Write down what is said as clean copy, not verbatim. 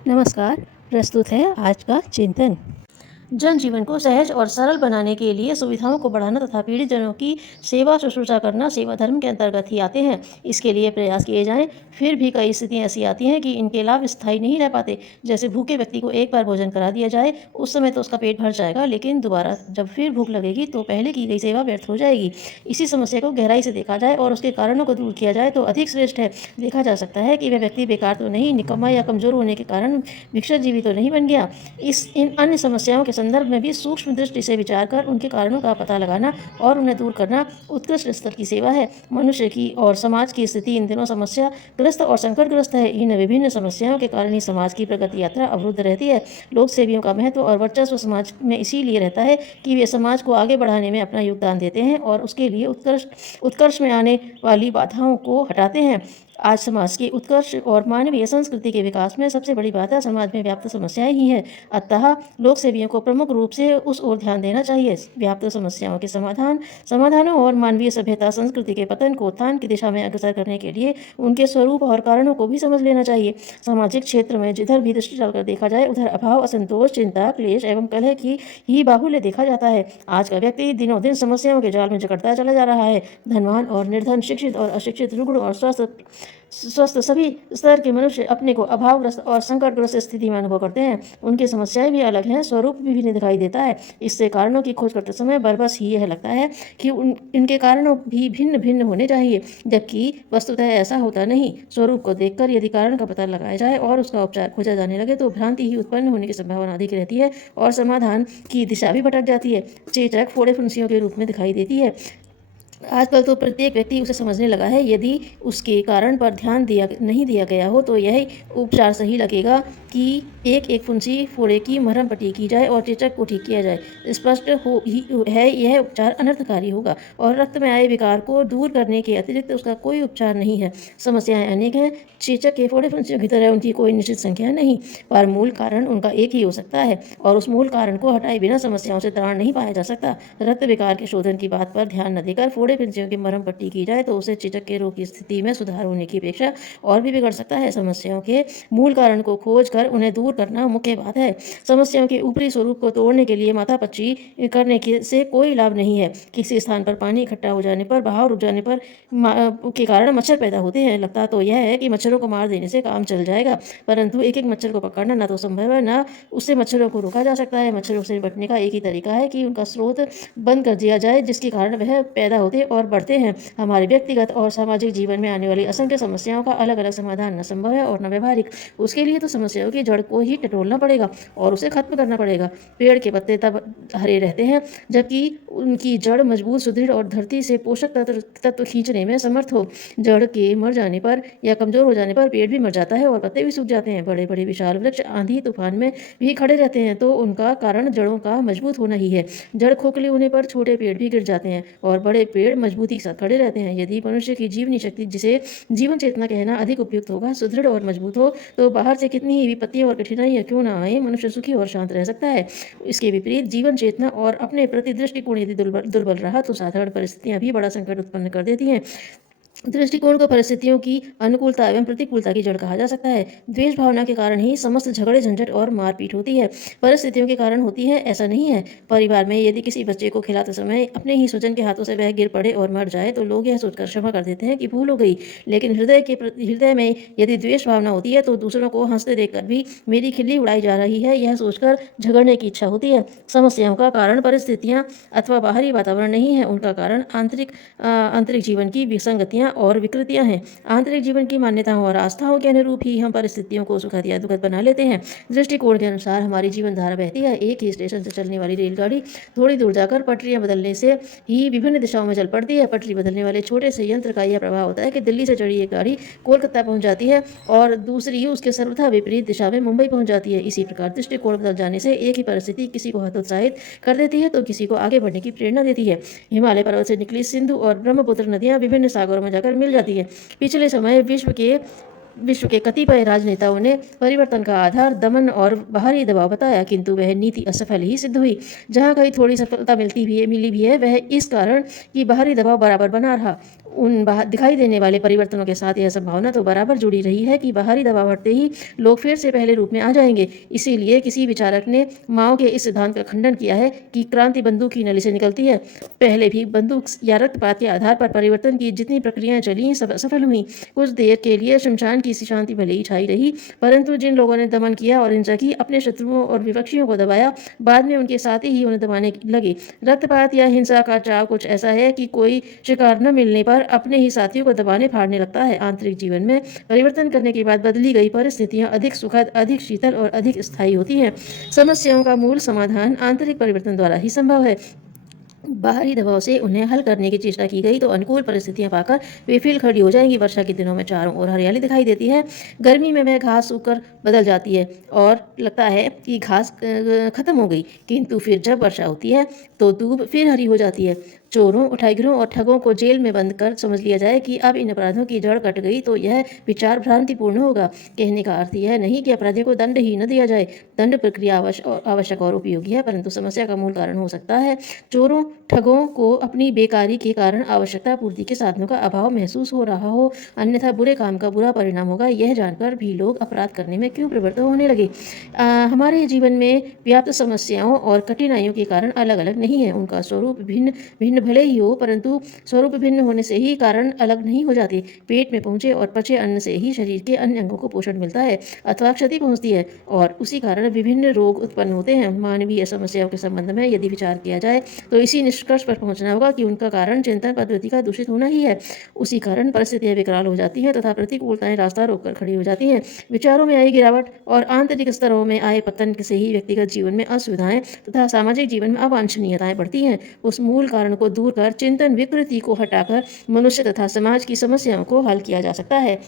नमस्कार। प्रस्तुत है आज का चिंतन। जनजीवन को सहज और सरल बनाने के लिए सुविधाओं को बढ़ाना तथा पीड़ित जनों की सेवा शुश्रूषा करना सेवा धर्म के अंतर्गत ही आते हैं। इसके लिए प्रयास किए जाएं, फिर भी कई स्थितियां ऐसी आती हैं कि इनके लाभ स्थायी नहीं रह पाते। जैसे भूखे व्यक्ति को एक बार भोजन करा दिया जाए, उस समय तो उसका पेट भर जाएगा, लेकिन दोबारा जब फिर भूख लगेगी तो पहले की गई सेवा व्यर्थ हो जाएगी। इसी समस्या को गहराई से देखा जाए और उसके कारणों को दूर किया जाए तो अधिक श्रेष्ठ है। देखा जा सकता है कि वह व्यक्ति बेकार तो नहीं, निकम्मा या कमजोर होने के कारण भिक्षाजीवी तो नहीं बन गया। इन अन्य समस्याओं के संदर्भ में भी सूक्ष्म दृष्टि से विचार कर उनके कारणों का पता लगाना और उन्हें दूर करना उत्कृष्ट स्तर की सेवा है। मनुष्य की और समाज की स्थिति इन दिनों समस्याग्रस्त और संकटग्रस्त है। इन विभिन्न समस्याओं के कारण ही समाज की प्रगति यात्रा अवरुद्ध रहती है। लोक सेवियों का महत्व और वर्चस्व समाज में इसीलिए रहता है कि वे समाज को आगे बढ़ाने में अपना योगदान देते हैं और उसके लिए उत्कर्ष में आने वाली बाधाओं को हटाते हैं। आज समाज के उत्कर्ष और मानवीय संस्कृति के विकास में सबसे बड़ी बाधा समाज में व्याप्त समस्याएं ही हैं। अतः लोक सेवियों को प्रमुख रूप से उस ओर ध्यान देना चाहिए। व्याप्त समस्याओं के समाधानों और मानवीय सभ्यता संस्कृति के पतन को उत्थान की दिशा में अग्रसर करने के लिए उनके स्वरूप और कारणों को भी समझ लेना चाहिए। सामाजिक क्षेत्र में जिधर भी दृष्टि डालकर देखा जाए, उधर अभाव, असंतोष, चिंता, क्लेश एवं कलह की ही बाहुल्य देखा जाता है। आज का व्यक्ति दिनों दिन समस्याओं के जाल में जकड़ता चला जा रहा है। धनवान और निर्धन, शिक्षित और अशिक्षित, रुग्ण और स्वस्थ सभी स्तर के मनुष्य अपने को अभावग्रस्त और संकटग्रस्त स्थिति में अनुभव करते हैं। उनकी समस्याएं भी अलग हैं, स्वरूप भी भिन्न दिखाई देता है। इससे कारणों की खोज करते समय बरबस ही यह लगता है कि इनके कारणों भी भिन्न भिन्न होने चाहिए, जबकि वस्तुतः ऐसा होता नहीं। स्वरूप को देखकर यदि कारण का पता लगाया जाए और उसका उपचार खोजा जाने लगे तो भ्रांति ही उत्पन्न होने की संभावना अधिक रहती है और समाधान की दिशा भी भटक जाती है। चेचक फोड़े फुंसियों के रूप में दिखाई देती है। आजकल तो प्रत्येक व्यक्ति उसे समझने लगा है। यदि उसके कारण पर ध्यान नहीं दिया गया हो तो यह उपचार सही लगेगा कि एक एक फुंसी फोड़े की मरहम पट्टी की जाए और चेचक को ठीक किया जाए। स्पष्ट है यह उपचार अनर्थकारी होगा और रक्त में आए विकार को दूर करने के अतिरिक्त उसका कोई उपचार नहीं है। समस्याएं अनेक हैं। चेचक के फोड़े फुंसियों की तरह उनकी कोई निश्चित संख्या नहीं, पर मूल कारण उनका एक ही हो सकता है और उस मूल कारण को हटाए बिना समस्याओं से त्राण नहीं पाया जा सकता। रक्त विकार के शोधन की बात पर ध्यान न देकर फोड़े फुंसियों की मरहम पट्टी की जाए तो उसे चेचक के रोग की स्थिति में सुधार होने की अपेक्षा और भी बिगड़ सकता है। समस्याओं के मूल कारण को खोज कर उन्हें दूर करना मुख्य बात है। समस्याओं के ऊपरी स्वरूप को तोड़ने के लिए माथापच्ची करने से कोई लाभ नहीं है। किसी स्थान पर पानी इकट्ठा हो जाने पर, बहाव रुक जाने पर के कारण मच्छर पैदा होते हैं। लगता तो यह है कि मच्छरों को मार देने से काम चल जाएगा, परंतु एक एक मच्छर को पकड़ना न तो संभव है, न उससे मच्छरों को रोका जा सकता है। मच्छरों से निपटने का एक ही तरीका है कि उनका स्रोत बंद कर दिया जाए, जिसके कारण वह पैदा होते और बढ़ते हैं। हमारे व्यक्तिगत और सामाजिक जीवन में आने वाली असंख्य समस्याओं का अलग अलग समाधान न संभव है और न व्यवहारिक। उसके लिए तो समस्याओं की जड़ को ही टटोलना पड़ेगा और उसे खत्म करना पड़ेगा। पेड़ के पत्ते तब हरे रहते हैं जबकि उनकी जड़ मजबूत, सुदृढ़ और धरती से पोषक तत्व खींचने में समर्थ हो। जड़ के मर जाने पर या कमजोर हो जाने पर पेड़ भी मर जाता है और पत्ते भी सूख जाते हैं। बड़े बड़े विशाल वृक्ष आंधी तूफान में भी खड़े रहते हैं तो उनका कारण जड़ों का मजबूत होना ही है। जड़ खोखली होने पर छोटे पेड़ भी गिर जाते हैं और बड़े पेड़ मजबूती के साथ खड़े रहते हैं। यदि मनुष्य की जीवनी शक्ति, जिसे जीवन चेतना कहना अधिक उपयुक्त होगा, सुदृढ़ और मजबूत हो तो बाहर से कितनी ही विपत्तियां और कठिनाइयां क्यों ना आए, मनुष्य सुखी और शांत रह सकता है। इसके विपरीत जीवन चेतना और अपने प्रति दृष्टिकोण यदि दुर्बल रहा तो साधारण परिस्थितियां भी बड़ा संकट उत्पन्न कर देती हैं। दृष्टिकोण को परिस्थितियों की अनुकूलता एवं प्रतिकूलता की जड़ कहा जा सकता है। द्वेष भावना के कारण ही समस्त झगड़े, झंझट और मारपीट होती है। परिस्थितियों के कारण होती है ऐसा नहीं है। परिवार में यदि किसी बच्चे को खिलाते समय अपने ही स्वजन के हाथों से वह गिर पड़े और मर जाए तो लोग यह सोचकर क्षमा कर देते हैं कि भूल हो गई, लेकिन हृदय में यदि द्वेष भावना होती है तो दूसरों को हंसते देखकर भी मेरी खिल्ली उड़ाई जा रही है यह सोचकर झगड़ने की इच्छा होती है। समस्याओं का कारण परिस्थितियां अथवा बाहरी वातावरण नहीं है, उनका कारण आंतरिक जीवन की विसंगतियां और विकृतियां हैं। आंतरिक जीवन की मान्यताओं और आस्थाओं के अनुरूप ही हम परिस्थितियों को सुखद या दुखद बना लेते हैं। दृष्टिकोण के अनुसार हमारी जीवन धारा बहती है। एक ही स्टेशन से चलने वाली रेलगाड़ी थोड़ी दूर जाकर पटरियां बदलने से ही विभिन्न दिशाओं में चल पड़ती है। पटरी बदलने वाले छोटे से यंत्र का यह प्रभाव होता है कि दिल्ली से चढ़ी एक गाड़ी कोलकाता पहुंच जाती है और दूसरी उसके सर्वथा विपरीत दिशा में मुंबई पहुंच जाती है। इसी प्रकार दृष्टिकोण बदल जाने से एक ही परिस्थिति किसी को हतोत्साहित कर देती है तो किसी को आगे बढ़ने की प्रेरणा देती है। हिमालय पर्वत से निकली सिंधु और ब्रह्मपुत्र नदियां विभिन्न सागरों में जाकर मिल जाती है। पिछले समय विश्व के कतिपय राजनेताओं ने परिवर्तन का आधार दमन और बाहरी दबाव बताया, किंतु वह नीति असफल ही सिद्ध हुई। जहां कहीं थोड़ी सफलता मिली भी है वह इस कारण कि बाहरी दबाव बराबर बना रहा। दिखाई देने वाले परिवर्तनों के साथ यह संभावना तो बराबर जुड़ी रही है कि बाहरी दबाव हटते ही लोग फिर से पहले रूप में आ जाएंगे। इसीलिए किसी विचारक ने माओ के इस सिद्धांत का खंडन किया है कि क्रांति बंदूक की नली से निकलती है। पहले भी बंदूक या रक्तपात के आधार पर परिवर्तन की जितनी प्रक्रियाएं चली सब असफल हुई। कुछ देर के लिए शमशान की सी शांति भले ही छाई रही, परंतु जिन लोगों ने दमन किया और हिंसा की, अपने शत्रुओं और विपक्षियों को दबाया, बाद में उनके साथ ही उन्हें दबाने लगे। रक्तपात या हिंसा का चाव कुछ ऐसा है कि कोई शिकार न मिलने पर अपने ही साथियों को दबाने फाड़ने लगता है। आंतरिक जीवन में परिवर्तन करने के बाद बदली गई परिस्थितियां अधिक सुखद, अधिक शीतल और अधिक स्थायी होती हैं। समस्याओं का मूल समाधान आंतरिक परिवर्तन द्वारा ही संभव है। बाहरी दबाव से उन्हें हल करने की चेष्टा की गई तो अनुकूल परिस्थितियां पाकर वे फिर खड़ी हो जाएंगी। वर्षा के दिनों में चारों ओर हरियाली दिखाई देती है। गर्मी में वह घास सूखकर बदल जाती है और लगता है कि घास खत्म हो गई, किंतु फिर जब वर्षा होती है तो दूब फिर हरी हो जाती है। चोरों, उठाईगिरों और ठगों को जेल में बंद कर समझ लिया जाए कि अब इन अपराधों की जड़ कट गई तो यह विचार भ्रांतिपूर्ण होगा। कहने का अर्थ यह नहीं कि अपराधियों को दंड ही न दिया जाए। दंड प्रक्रिया आवश्यक और उपयोगी है, परंतु समस्या का मूल कारण हो सकता है चोरों, ठगों को अपनी बेकारी के कारण आवश्यकता पूर्ति के साधनों का अभाव महसूस हो रहा हो, अन्यथा बुरे काम का बुरा परिणाम होगा। यह जानकर भी लोग अपराध करने में क्यों प्रवृत्त होने लगे। हमारे जीवन में व्याप्त समस्याओं और कठिनाइयों के कारण अलग अलग नहीं है, उनका स्वरूप भिन्न भिन्न भले ही हो, परंतु स्वरूप भिन्न होने से ही कारण अलग नहीं हो जाते। पेट में पहुंचे और पचे अन्न से ही शरीर के अन्य अंगों को पोषण मिलता है अथवा क्षति पहुंचती है और उसी कारण विभिन्न रोग उत्पन्न होते हैं। मानवीय समस्याओं के संबंध में यदि विचार किया जाए तो इसी निष्कर्ष पर पहुंचना होगा कि उनका कारण चिंतन पद्धति का दूषित होना ही है। उसी कारण परिस्थितियां विकराल हो जाती हैं तथा प्रतिकूलताएं रास्ता रोककर खड़ी हो जाती हैं। विचारों में आई गिरावट और आंतरिक स्तरों में आए पतन से ही व्यक्तिगत जीवन में असुविधाएं तथा सामाजिक जीवन में अवांछनीयताएं बढ़ती हैं। उस मूल कारण को दूर कर चिंतन विकृति को हटाकर मनुष्य तथा समाज की समस्याओं को हल किया जा सकता है।